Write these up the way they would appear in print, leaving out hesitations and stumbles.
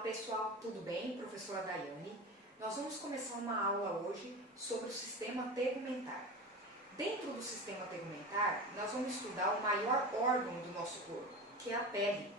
pessoal, tudo bem? Professora Daiane. Nós vamos começar uma aula hoje sobre o sistema tegumentar. Dentro do sistema tegumentar, nós vamos estudar o maior órgão do nosso corpo, que é a pele.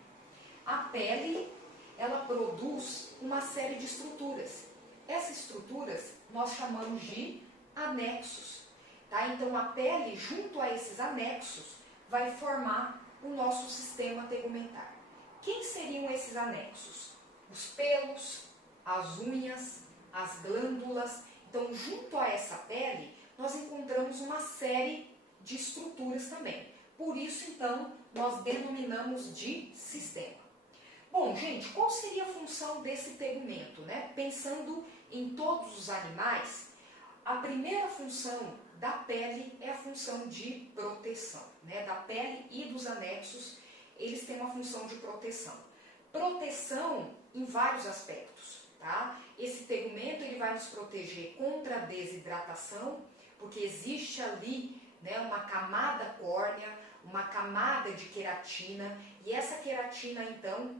A pele, ela produz uma série de estruturas. Essas estruturas nós chamamos de anexos. Tá? Então a pele, junto a esses anexos, vai formar o nosso sistema tegumentar. Quem seriam esses anexos? Os pelos, as unhas, as glândulas. Então, junto a essa pele, nós encontramos uma série de estruturas também. Por isso, então, nós denominamos de sistema. Bom, gente, qual seria a função desse tegumento, né? Pensando em todos os animais, a primeira função da pele é a função de proteção, né? Da pele e dos anexos, eles têm uma função de proteção. Proteção em vários aspectos, tá? Esse tegumento ele vai nos proteger contra a desidratação, porque existe ali, né, uma camada córnea, uma camada de queratina, e essa queratina, então,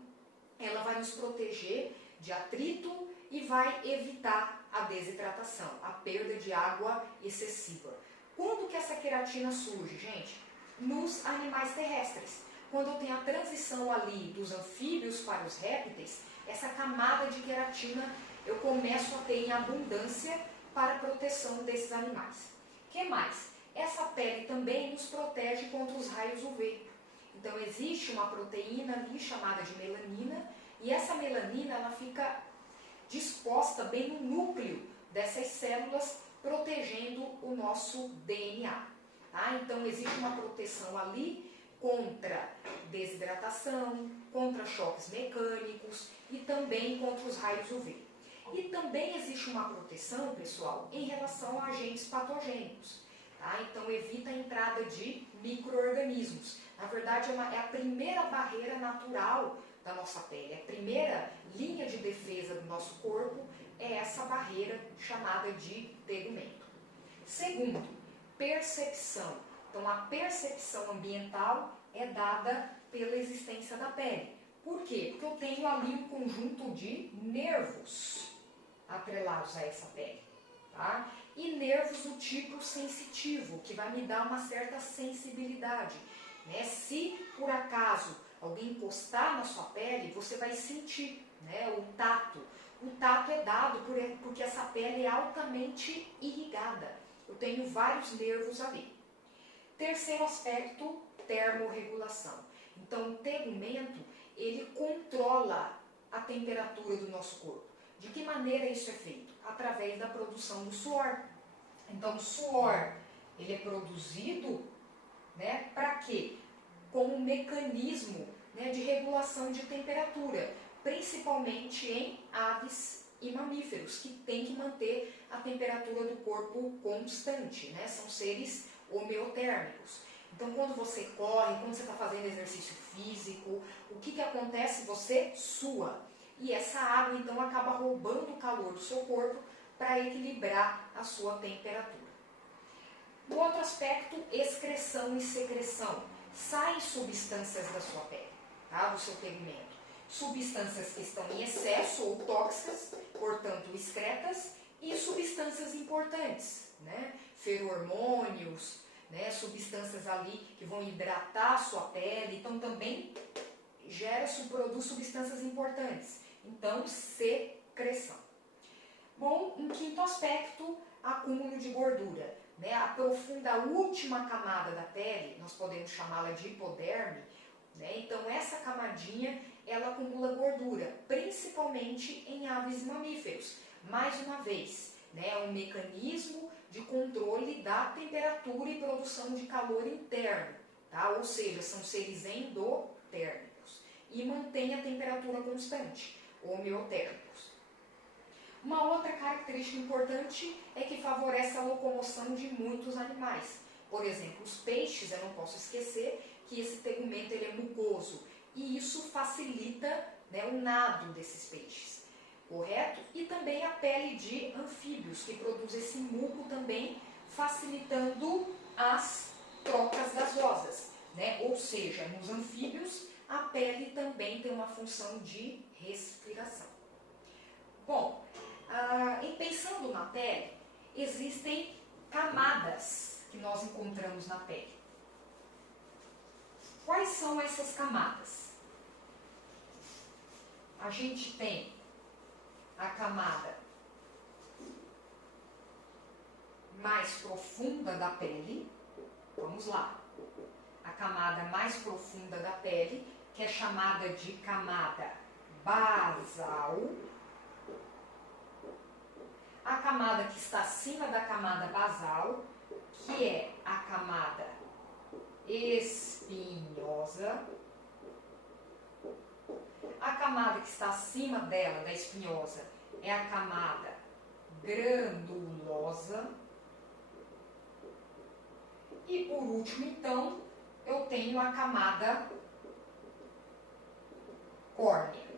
ela vai nos proteger de atrito e vai evitar a desidratação, a perda de água excessiva. Quando que essa queratina surge, gente? Nos animais terrestres. Quando eu tenho a transição ali dos anfíbios para os répteis, essa camada de queratina eu começo a ter em abundância para a proteção desses animais. O que mais? Essa pele também nos protege contra os raios UV. Então existe uma proteína ali chamada de melanina, e essa melanina ela fica disposta bem no núcleo dessas células, protegendo o nosso DNA. Tá? Então existe uma proteção ali contra desidratação, contra choques mecânicos e também contra os raios UV. E também existe uma proteção, pessoal, em relação a agentes patogênicos. Tá? Então evita a entrada de micro-organismos. Na verdade, é a primeira barreira natural da nossa pele. A primeira linha de defesa do nosso corpo é essa barreira chamada de tegumento. Segundo, percepção. Então, a percepção ambiental é dada pela existência da pele. Por quê? Porque eu tenho ali um conjunto de nervos atrelados a essa pele. Tá? E nervos do tipo sensitivo, que vai me dar uma certa sensibilidade. Né? Se, por acaso, alguém encostar na sua pele, você vai sentir, né, o tato. O tato é dado porque essa pele é altamente irrigada. Eu tenho vários nervos ali. Terceiro aspecto, termorregulação. Então, o tegumento, ele controla a temperatura do nosso corpo. De que maneira isso é feito? Através da produção do suor. Então, o suor, ele é produzido, né, para quê? Como um mecanismo, né, de regulação de temperatura, principalmente em aves e mamíferos, que têm que manter a temperatura do corpo constante, né? São seres homeotérmicos. Então, quando você corre, quando você está fazendo exercício físico, o que acontece? Você sua. E essa água, então, acaba roubando o calor do seu corpo para equilibrar a sua temperatura. No outro aspecto, excreção e secreção. Saem substâncias da sua pele, tá? Do seu tegumento. Substâncias que estão em excesso ou tóxicas, portanto excretas, e substâncias importantes, né? Ferormônios, né? Substâncias ali que vão hidratar a sua pele, então também produz substâncias importantes. Então, secreção. Bom, um quinto aspecto, acúmulo de gordura. Né? A última camada da pele, nós podemos chamá-la de hipoderme, né? Então essa camadinha, ela acumula gordura, principalmente em aves e mamíferos. Mais uma vez, né? É um mecanismo de controle da temperatura e produção de calor interno, tá? Ou seja, são seres endotérmicos e mantém a temperatura constante, homeotérmicos. Uma outra característica importante é que favorece a locomoção de muitos animais. Por exemplo, os peixes, eu não posso esquecer que esse tegumento ele é mucoso e isso facilita, né, o nado desses peixes, correto? E também a pele de anfíbios, que produz esse muco também, facilitando as trocas gasosas, né? Ou seja, nos anfíbios, a pele também tem uma função de respiração. na pele, existem camadas que nós encontramos na pele. Quais são essas camadas? A gente tem a camada mais profunda da pele. Vamos lá. A camada mais profunda da pele, que é chamada de camada basal. A camada que está acima da camada basal, que é a camada espinhosa. A camada que está acima dela, da espinhosa, é a camada granulosa. E por último, então, eu tenho a camada córnea.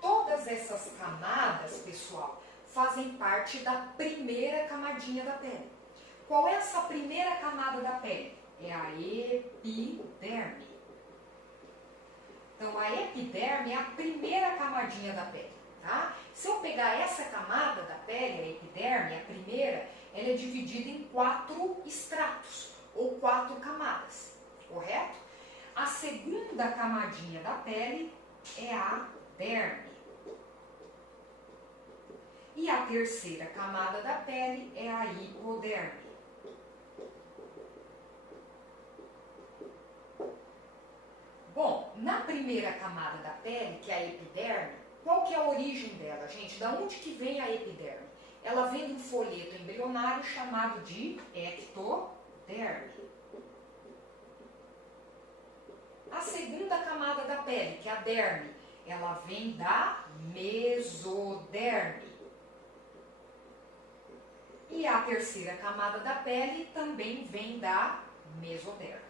Todas essas camadas, pessoal, fazem parte da primeira camadinha da pele. Qual é essa primeira camada da pele? É a epiderme. Então, a epiderme é a primeira camadinha da pele, tá? Se eu pegar essa camada da pele, a epiderme, a primeira, ela é dividida em 4 estratos, ou 4 camadas, correto? A segunda camadinha da pele é a derme. E a terceira camada da pele é a hipoderme. Bom, na primeira camada da pele, que é a epiderme, qual que é a origem dela, gente? Da onde que vem a epiderme? Ela vem de um folheto embrionário chamado de ectoderme. A segunda camada da pele, que é a derme, ela vem da mesoderme. E a terceira camada da pele também vem da mesoderme.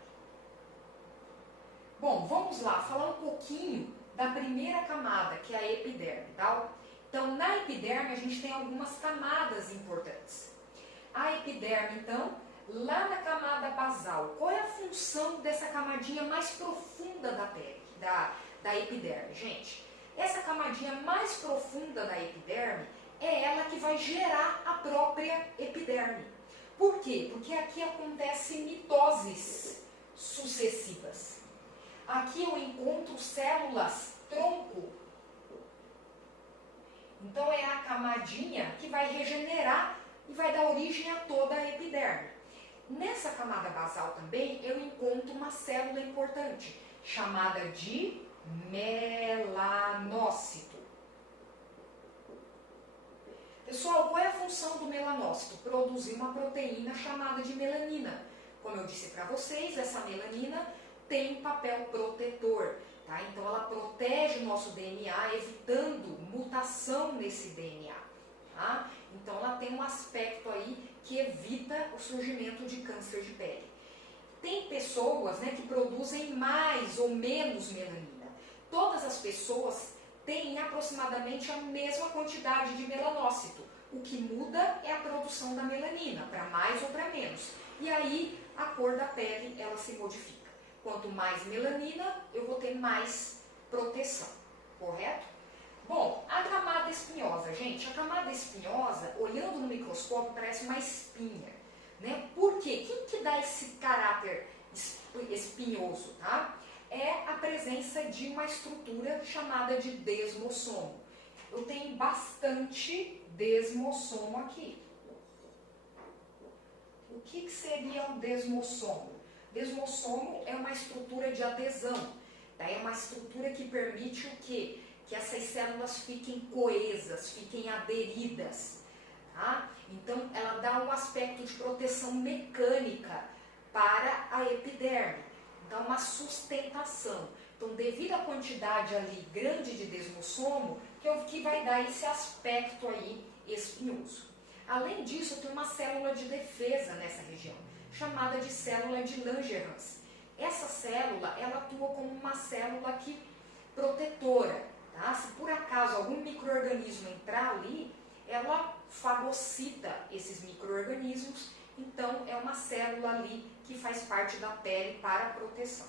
Bom, vamos lá, falar um pouquinho da primeira camada, que é a epiderme, tá? Então, na epiderme, a gente tem algumas camadas importantes. A epiderme, então, lá na camada basal, qual é a função dessa camadinha mais profunda da pele, da epiderme? Gente, essa camadinha mais profunda da epiderme é ela que vai gerar a própria epiderme. Por quê? Porque aqui acontecem mitoses sucessivas. Aqui eu encontro células tronco. Então é a camadinha que vai regenerar e vai dar origem a toda a epiderme. Nessa camada basal também eu encontro uma célula importante, chamada de melanócito. Pessoal, qual é a função do melanócito? Produzir uma proteína chamada de melanina. Como eu disse para vocês, essa melanina tem um papel protetor, tá? Então ela protege o nosso DNA, evitando mutação nesse DNA, tá? Então ela tem um aspecto aí que evita o surgimento de câncer de pele. Tem pessoas, né, que produzem mais ou menos melanina. Todas as pessoas têm aproximadamente a mesma quantidade de melanócito. O que muda é a produção da melanina, para mais ou para menos. E aí a cor da pele ela se modifica. Quanto mais melanina, eu vou ter mais proteção, correto? Bom, a camada espinhosa, gente, a camada espinhosa, olhando no microscópio, parece uma espinha, né? Por quê? Quem que dá esse caráter espinhoso, tá? É a presença de uma estrutura chamada de desmossomo. Eu tenho bastante desmossomo aqui. O que seria um desmossomo? Desmossomo é uma estrutura de adesão, tá? É uma estrutura que permite o quê? Que essas células fiquem coesas, fiquem aderidas, tá? Então, ela dá um aspecto de proteção mecânica para a epiderme, dá uma sustentação. Então, devido à quantidade ali grande de desmossomo, que vai dar esse aspecto aí espinhoso. Além disso, eu tenho uma célula de defesa nessa região, chamada de célula de Langerhans. Essa célula, ela atua como uma célula aqui protetora, tá? Se por acaso algum micro-organismo entrar ali, ela fagocita esses micro-organismos, então é uma célula ali que faz parte da pele para proteção.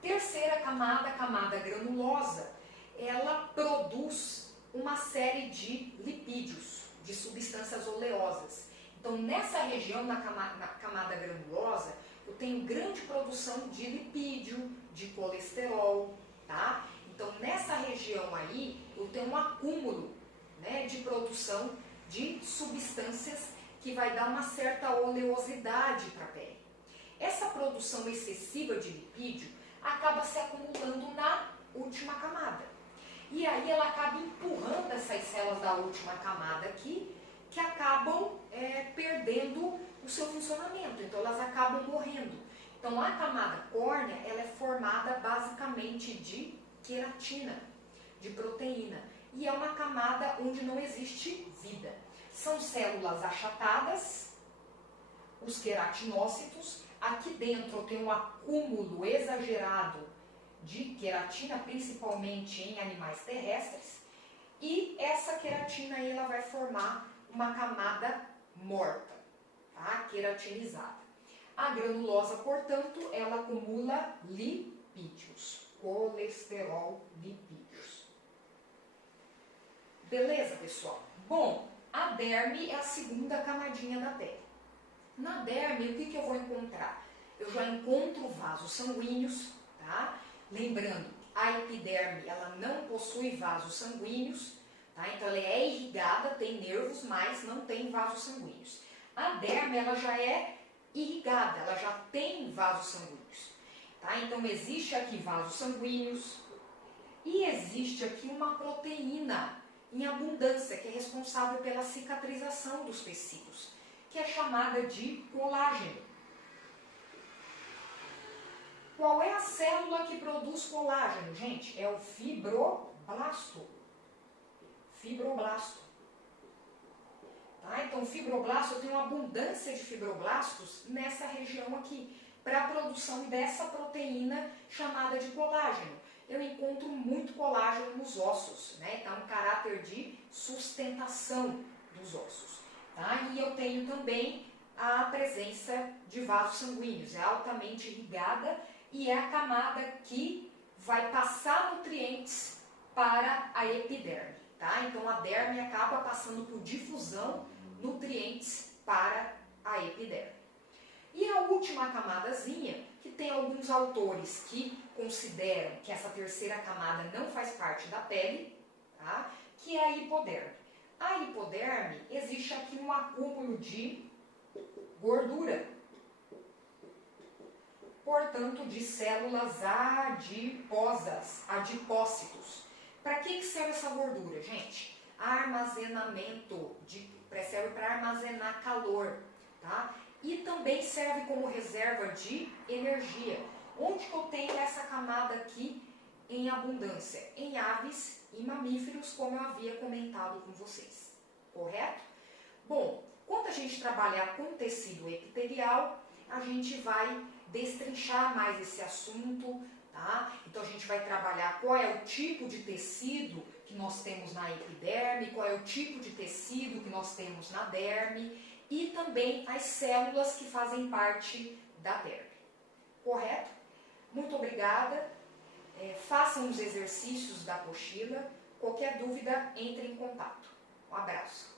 Terceira camada, a camada granulosa, ela produz uma série de lipídios, de substâncias oleosas. Então, nessa região, na camada granulosa, eu tenho grande produção de lipídio, de colesterol, tá? Então, nessa região aí, eu tenho um acúmulo, né, de produção de substâncias que vai dar uma certa oleosidade para a pele. Essa produção excessiva de lipídio acaba se acumulando na última camada. E aí ela acaba empurrando essas células da última camada aqui, que acabam perdendo o seu funcionamento, então elas acabam morrendo. Então a camada córnea, ela é formada basicamente de queratina, de proteína, e é uma camada onde não existe vida. São células achatadas, os queratinócitos. Aqui dentro eu tenho um acúmulo exagerado de queratina, principalmente em animais terrestres, e essa queratina aí, ela vai formar uma camada morta, tá? Queratinizada. A granulosa, portanto, ela acumula lipídios, colesterol, lipídios. Beleza, pessoal? Bom, a derme é a segunda camadinha da pele. Na derme, o que eu vou encontrar? Eu já encontro vasos sanguíneos, tá? Lembrando, a epiderme, ela não possui vasos sanguíneos, tá? Então ela é irrigada, tem nervos, mas não tem vasos sanguíneos. A derme, ela já é irrigada, ela já tem vasos sanguíneos, tá? Então existe aqui vasos sanguíneos e existe aqui uma proteína em abundância que é responsável pela cicatrização dos tecidos, que é chamada de colágeno. Qual é a célula que produz colágeno, gente? É o fibroblasto. Fibroblasto. Tá? Então, o fibroblasto, eu tenho uma abundância de fibroblastos nessa região aqui, para a produção dessa proteína chamada de colágeno. Eu encontro muito colágeno nos ossos, né? Então, um caráter de sustentação dos ossos. Tá? E eu tenho também a presença de vasos sanguíneos, é altamente irrigada e é a camada que vai passar nutrientes para a epiderme. Tá? Então a derme acaba passando por difusão nutrientes para a epiderme. E a última camadazinha, que tem alguns autores que consideram que essa terceira camada não faz parte da pele, tá? Que é a hipoderme. A hipoderme, existe aqui um acúmulo de gordura, portanto, de células adiposas, adipócitos. Para que serve essa gordura, gente? Armazenamento, serve para armazenar calor, tá? E também serve como reserva de energia. Onde que eu tenho essa camada aqui em abundância? Em aves e mamíferos, como eu havia comentado com vocês, correto? Bom, quando a gente trabalhar com tecido epitelial, a gente vai destrinchar mais esse assunto, tá? Então a gente vai trabalhar qual é o tipo de tecido que nós temos na epiderme, qual é o tipo de tecido que nós temos na derme e também as células que fazem parte da derme. Correto? Muito obrigada. Façam os exercícios da apostila. Qualquer dúvida, entre em contato. Um abraço.